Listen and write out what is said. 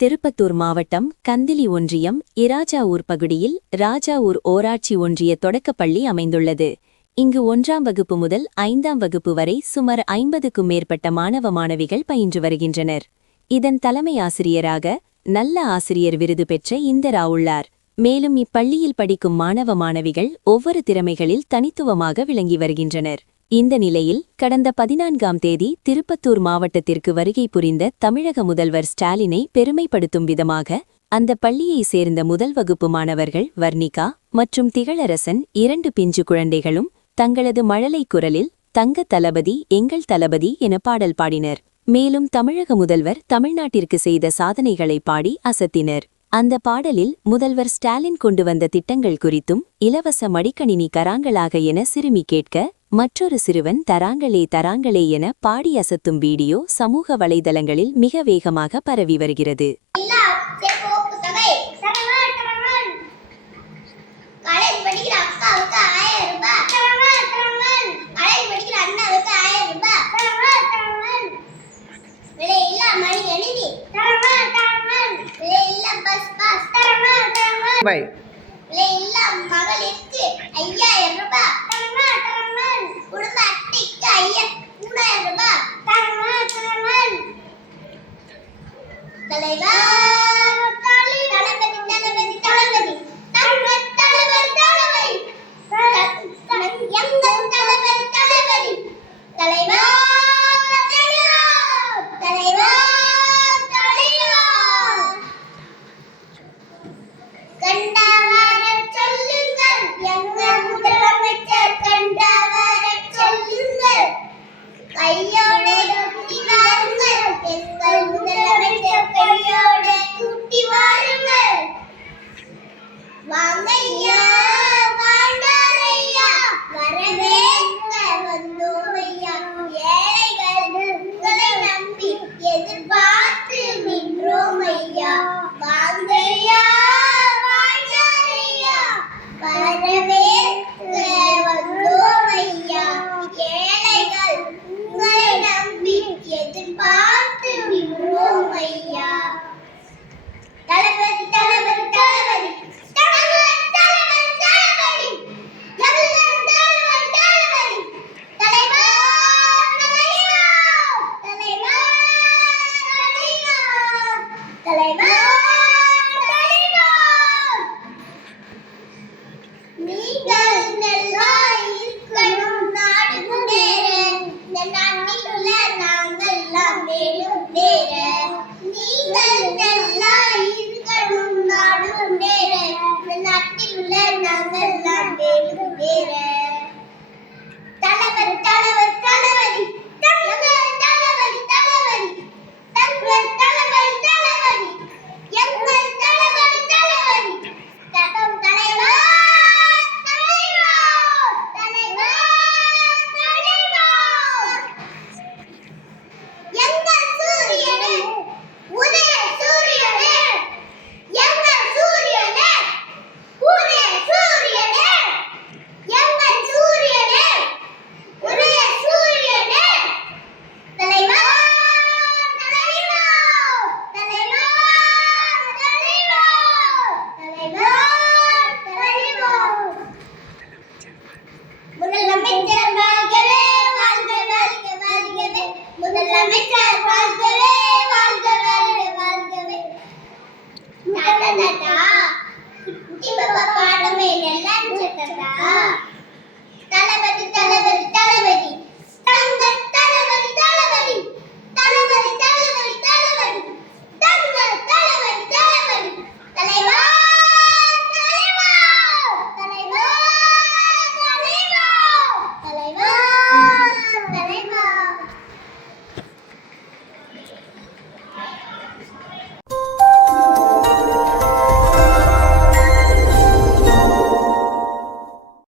திருப்பத்தூர் மாவட்டம் கந்திலி ஒன்றியம் இராஜாவூர் பகுதியில் ராஜாவூர் ஓராட்சி ஒன்றிய தொடக்கப்பள்ளி அமைந்துள்ளது. இங்கு 1ஆம் வகுப்பு முதல் 5ஆம் வகுப்பு வரை சுமார் 50க்கும் மேற்பட்ட மாணவ மாணவிகள் பயின்று வருகின்றனர். இதன் தலைமை ஆசிரியராக நல்ல ஆசிரியர் விருது பெற்ற இந்திரா உள்ளார். மேலும் இப்பள்ளியில் படிக்கும் மாணவ மாணவிகள் ஒவ்வொரு திறமைகளில் தனித்துவமாக விளங்கி வருகின்றனர். இந்த நிலையில் கடந்த 14ஆம் தேதி திருப்பத்தூர் மாவட்டத்திற்கு வருகை புரிந்த தமிழக முதல்வர் ஸ்டாலினை பெருமைப்படுத்தும் விதமாக அந்த பள்ளியைச் சேர்ந்த முதல் வகுப்பு மாணவர்கள் வர்ணிகா மற்றும் திகழரசன் 2 பிஞ்சு குழந்தைகளும் தங்களது மழலை குரலில் தங்க தளபதி எங்கள் தளபதி என பாடல் பாடினர். மேலும் தமிழக முதல்வர் தமிழ்நாட்டிற்கு செய்த சாதனைகளை பாடி அசத்தினர். அந்த பாடலில் முதல்வர் ஸ்டாலின் கொண்டு வந்த திட்டங்கள் குறித்தும் இலவச மடிக்கணினி தராங்களாக என சிறுமி கேட்க மற்றொரு சிறுவன் தராங்களே என பாடி அசத்தும் வீடியோ சமூக வலைதளங்களில் மிக வேகமாக பரவி வருகிறது. Bye.